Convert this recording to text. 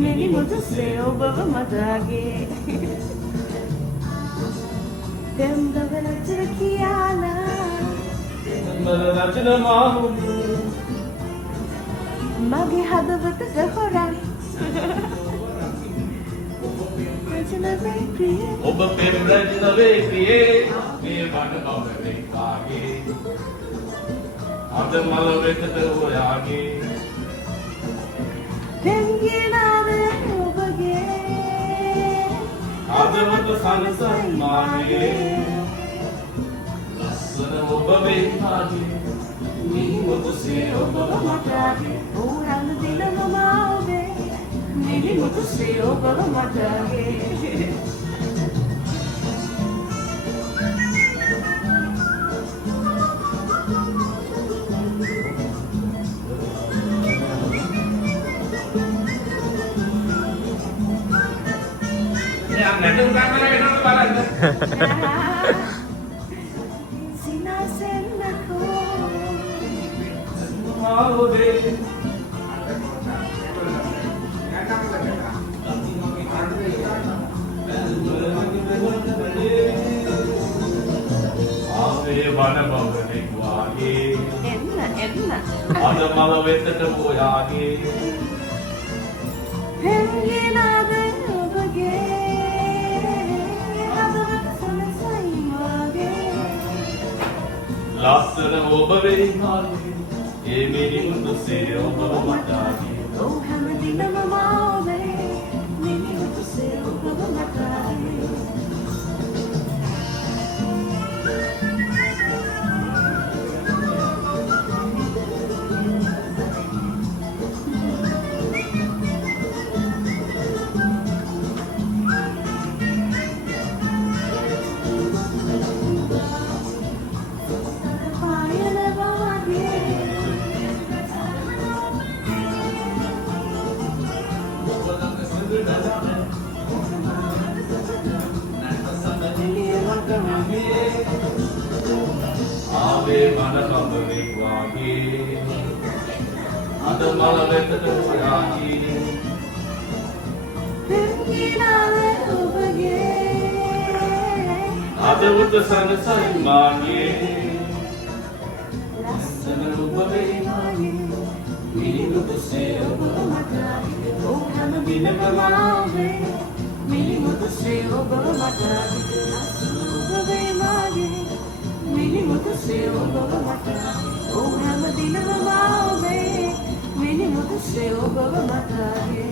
මිනි මුතුසේ ඔබව මතගේ දෙම්දවල චර කියලා මල රචන මාහුලු මගේ හදවතට හොරන් රචන වේ ප්‍රිය ඔබ පෙම් රචන වේ ප්‍රියේ මේ වන බවරේ කාගේ අද මල වෙතට ඔයාගේ දෙංගිනාද ඔබගේ හදවත සනසයි මාගේ ලස්සන ඔබ වේ කාගේ මිනි මුතුසේ ඔබව මතගේ ඕ හැම දිනම මාවේ මිනි මුතුසේ ඔබව මතගේ නැටුම් කරනවා වෙනවද බලන්න. සිනාසෙන්නකෝ ආවෝදේ. ආවේ වන බවනේ වාගේ. එන්න අද මල වෙතට ඔයාගේ. දෙංගිනාද ඔබගේ හදවත සනසයි මාගේ ලස්සන ඔබ වෙයි මාගේ. ඒ මිනි මුතුසේ ඔබව මතගේ. ඕ හැම දිනම මාවේ මිනි මුතුසේ ඔබව මතගේ ආවේ වන බවනේ වාගේ. අද මල වෙතට ඔයාගේ. දෙංගිනාද ඔබගේ හදවත සනසයි මාගේ. ලස්සන ඔබ වෙයි මාගේ. මිනි මුතුසේ ඔබව මතගේ. ඕ හැම දිනම මාවේ මිනි මුතුසේ ඔබව මතගේ ඔබ වේ මාගේ මිනි මුතුසේ ඔබව මතගේ ඕ හැම දිනම මාවේ මිනි මුතුසේ ඔබව මතගේ